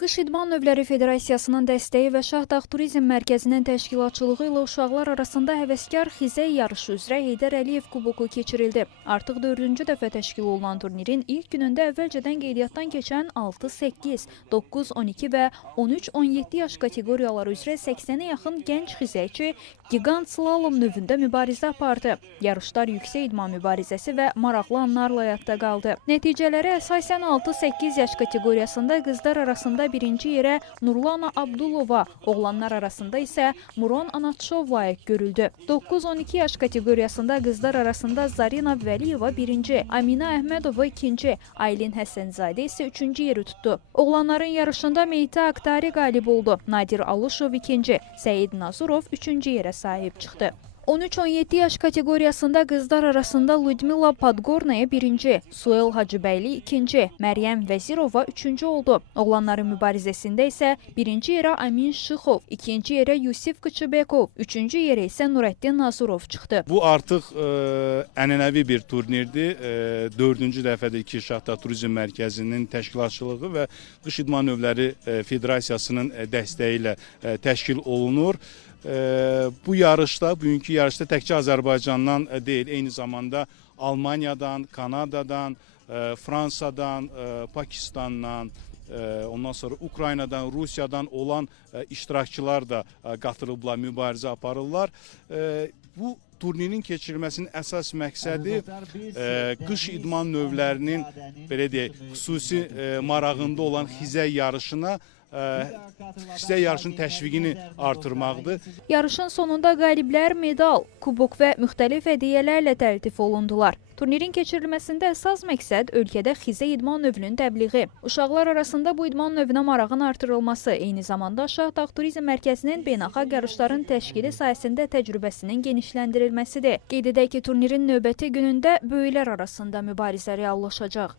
Qış İdman Növləri Federasiyasının dəstəyi və Şahdağ Turizm Mərkəzinin təşkilatçılığı ilə uşaqlar arasında həvəskar xizək yarışı üzrə Heydər Əliyev kuboku keçirildi. Artıq 4-cü dəfə təşkil olunan turnirin ilk günündə əvvəlcədən qeydiyyatdan keçən 6-8, 9-12 və 13-17 yaş kateqoriyaları üzrə 80-ə yaxın gənc xizəkçi gigant slalom növündə mübarizə apardı. Yarışlar yüksək idman mübarizəsi və maraqlı anlarla yadda qaldı. Nəticələrə əsasən 6-8 yaş kateqoriyasında qızlar arasında birinci yerə Nurlana Abdulova, oğlanlar arasında isə Muron Anatşov layiq görüldü. 9-12 yaş kateqoriyasında qızlar arasında Zarina Vəliyeva birinci, Amina Əhmədova ikinci, Aylin Həsənzadə isə üçüncü yeri tutdu. Oğlanların yarışında Meyti Aktari qalib oldu. Nadir Alışov ikinci, Səid Nazurov üçüncü yerə sahib çıxdı. 13-17 yaş kateqoriyasında qızlar arasında Ludmila Podgornaya birinci, Suel Hacıbəyli ikinci, Məryəm Vəzirova üçüncü oldu. Oğlanların mübarizəsində isə birinci yerə Amin Şıxov, ikinci yerə Yusif Qıçıbekov, üçüncü yerə isə Nurəddin Nazurov çıxdı. Bu artıq ənənəvi bir turnirdir. 4-cü dəfədir ki, Şahdağ Turizm Mərkəzinin təşkilatçılığı və Qış İdman Növləri Federasiyasının dəstəyi ilə təşkil olunur. Bu yarışda, bugünkü yarışda təkcə Azərbaycandan deyil, eyni zamanda Almaniyadan, Kanadadan, Fransadan, Pakistandan, ondan sonra Ukraynadan, Rusiyadan olan iştirakçılar da qatılıblar, mübarizə aparırlar. Bu turnirin keçirilməsinin əsas məqsədi qış idman növlərinin belə deyək, xüsusi marağında olan xizək yarışına xizək yarışının təşviqini artırmaqdır. Yarışın sonunda qaliblər medal, kubok və müxtəlif hədiyyələrlə təltif olundular. Turnirin keçirilməsində əsas məqsəd ölkədə xizək idman növünün təbliği. Uşaqlar arasında bu idman növünə marağın artırılması, eyni zamanda Şahdağ Turizm Mərkəzinin beynəlxalq yarışların təşkili sayəsində təcrübəsinin genişləndirilməsidir. Qeyd edək ki, turnirin növbəti günündə böyüklər arasında mübarizə reallaşacaq.